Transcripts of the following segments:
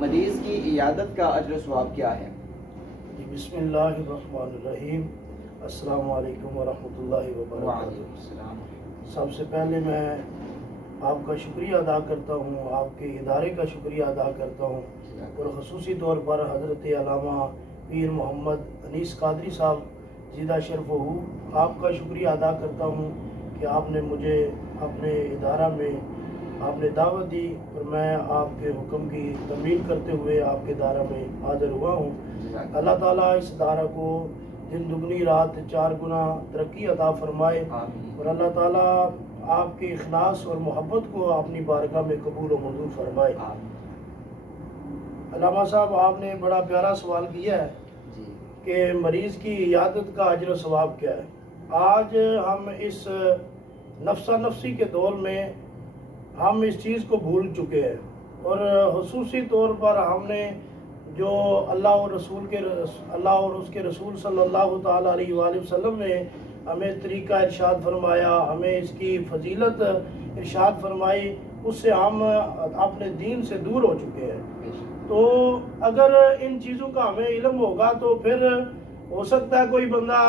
مریض کی عیادت کا اجر و ثواب کیا ہے؟ بسم اللہ الرحمن الرحیم۔ السلام علیکم ورحمۃ اللہ وبرکاتہ۔ سب سے پہلے میں آپ کا شکریہ ادا کرتا ہوں، آپ کے ادارے کا شکریہ ادا کرتا ہوں، اور خصوصی طور پر حضرت علامہ پیر محمد انیس قادری صاحب زیدہ شرف ہو، آپ کا شکریہ ادا کرتا ہوں کہ آپ نے مجھے اپنے ادارہ میں آپ نے دعوت دی، اور میں آپ کے حکم کی تکمیل کرتے ہوئے آپ کے ادارہ میں حاضر ہوا ہوں۔ اللہ تعالیٰ اس ادارہ کو دن دگنی رات 4 گنا ترقی عطا فرمائے، اور اللہ تعالیٰ آپ کے اخلاص اور محبت کو اپنی بارگاہ میں قبول و منظور فرمائے۔ علامہ صاحب، آپ نے بڑا پیارا سوال کیا ہے کہ مریض کی عیادت کا اجر و ثواب کیا ہے۔ آج ہم اس نفسا نفسی کے دور میں ہم اس چیز کو بھول چکے ہیں، اور خصوصی طور پر ہم نے جو اللہ اور اس کے رسول صلی اللہ تعالیٰ علیہ وآلہ وسلم نے ہمیں طریقہ ارشاد فرمایا، ہمیں اس کی فضیلت ارشاد فرمائی، اس سے ہم اپنے دین سے دور ہو چکے ہیں۔ تو اگر ان چیزوں کا ہمیں علم ہوگا تو پھر ہو سکتا ہے کوئی بندہ،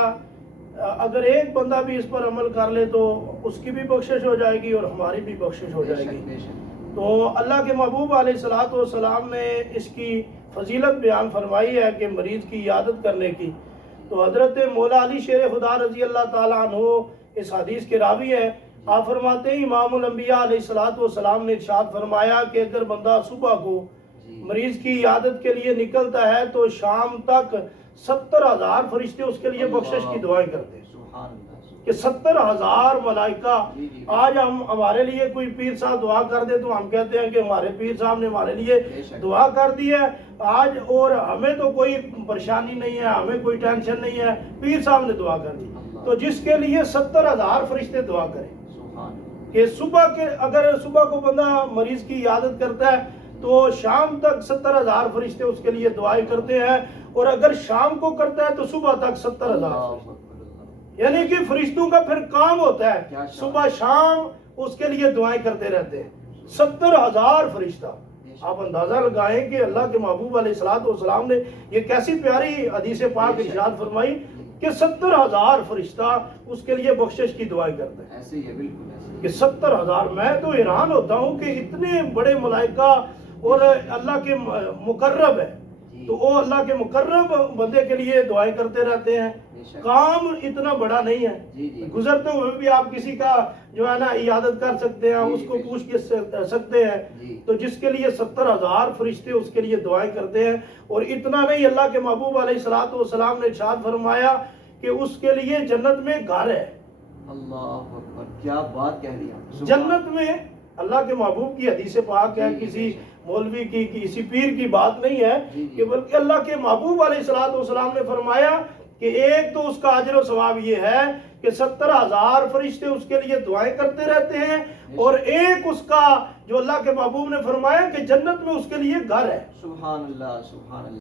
اگر ایک بندہ بھی اس پر عمل کر لے تو اس کی بھی بخشش ہو جائے گی اور ہماری بھی بخشش ہو جائے گی۔ تو اللہ کے محبوب علیہ الصلوۃ والسلام نے اس کی فضیلت بیان فرمائی ہے کہ مریض کی عیادت کرنے کی۔ تو حضرت مولا علی شیر خدا رضی اللہ تعالیٰ عنہ اس حدیث کے راوی ہیں۔ آپ فرماتے ہیں امام الانبیاء علیہ الصلوۃ والسلام نے ارشاد فرمایا کہ اگر بندہ صبح کو مریض کی عیادت کے لیے نکلتا ہے تو شام تک 70,000 فرشتے اس کے لیے بخشش کی دعائیں کرتے ہیں، کہ 70,000 ملائکہ۔ آج ہمارے لیے کوئی پیر صاحب دعا کر دے تو ہم کہتے ہیں کہ ہمارے پیر صاحب نے ہمارے لیے دعا کر دی ہے آج، اور ہمیں تو کوئی پریشانی نہیں ہے، ہمیں کوئی ٹینشن نہیں ہے، پیر صاحب نے دعا کر دی۔ تو جس کے لیے 70,000 فرشتے دعا کریں کہ اگر صبح کو بندہ مریض کی عیادت کرتا ہے تو شام تک 70,000 فرشتے اس کے لیے دعائیں کرتے ہیں، اور اگر شام کو کرتا ہے تو صبح تک 70,000 فرشتے، یعنی کہ فرشتوں کا پھر کام ہوتا ہے صبح شام اس کے لیے دعائیں کرتے رہتے ہیں۔ 70,000 فرشتہ، آپ اندازہ لگائیں کہ اللہ کے محبوب علیہ الصلوۃ والسلام نے یہ کیسی پیاری حدیث پاک ارشاد فرمائی کہ 70,000 فرشتہ اس کے لیے بخشش کی دعائیں کرتے ہیں۔ ایسے ہی ہے، بالکل کہ 70,000، میں تو حیران ہوتا ہوں کہ اتنے بڑے ملائکہ اور اللہ کے مقرب ہے، تو وہ اللہ کے مقرب بندے کے لیے دعائیں کرتے رہتے ہیں۔ کام اتنا بڑا نہیں ہے، گزرتے ہوئے بھی آپ کسی کا جو ہے نا عیادت کر سکتے ہیں، اس کو پوچھ کے سکتے ہیں۔ تو جس کے لیے 70,000 فرشتے اس کے لیے دعائیں کرتے ہیں، اور اتنا نہیں، اللہ کے محبوب علیہ الصلوۃ والسلام نے ارشاد فرمایا کہ اس کے لیے جنت میں گھر ہے۔ اللہ اکبر، کیا بات کہہ دی! جنت میں اللہ کے محبوب کی حدیث پاک ہے، کسی مولوی کی کسی پیر کی بات نہیں ہے، کہ بلکہ اللہ کے محبوب علیہ الصلوۃ والسلام نے فرمایا کہ ایک تو اس کا اجر و ثواب یہ ہے کہ 70,000 فرشتے اس کے لیے دعائیں کرتے رہتے ہیں، اور ایک اس کا جو اللہ کے محبوب نے فرمایا کہ جنت میں اس کے لیے گھر ہے۔ سبحان اللہ، سبحان اللہ۔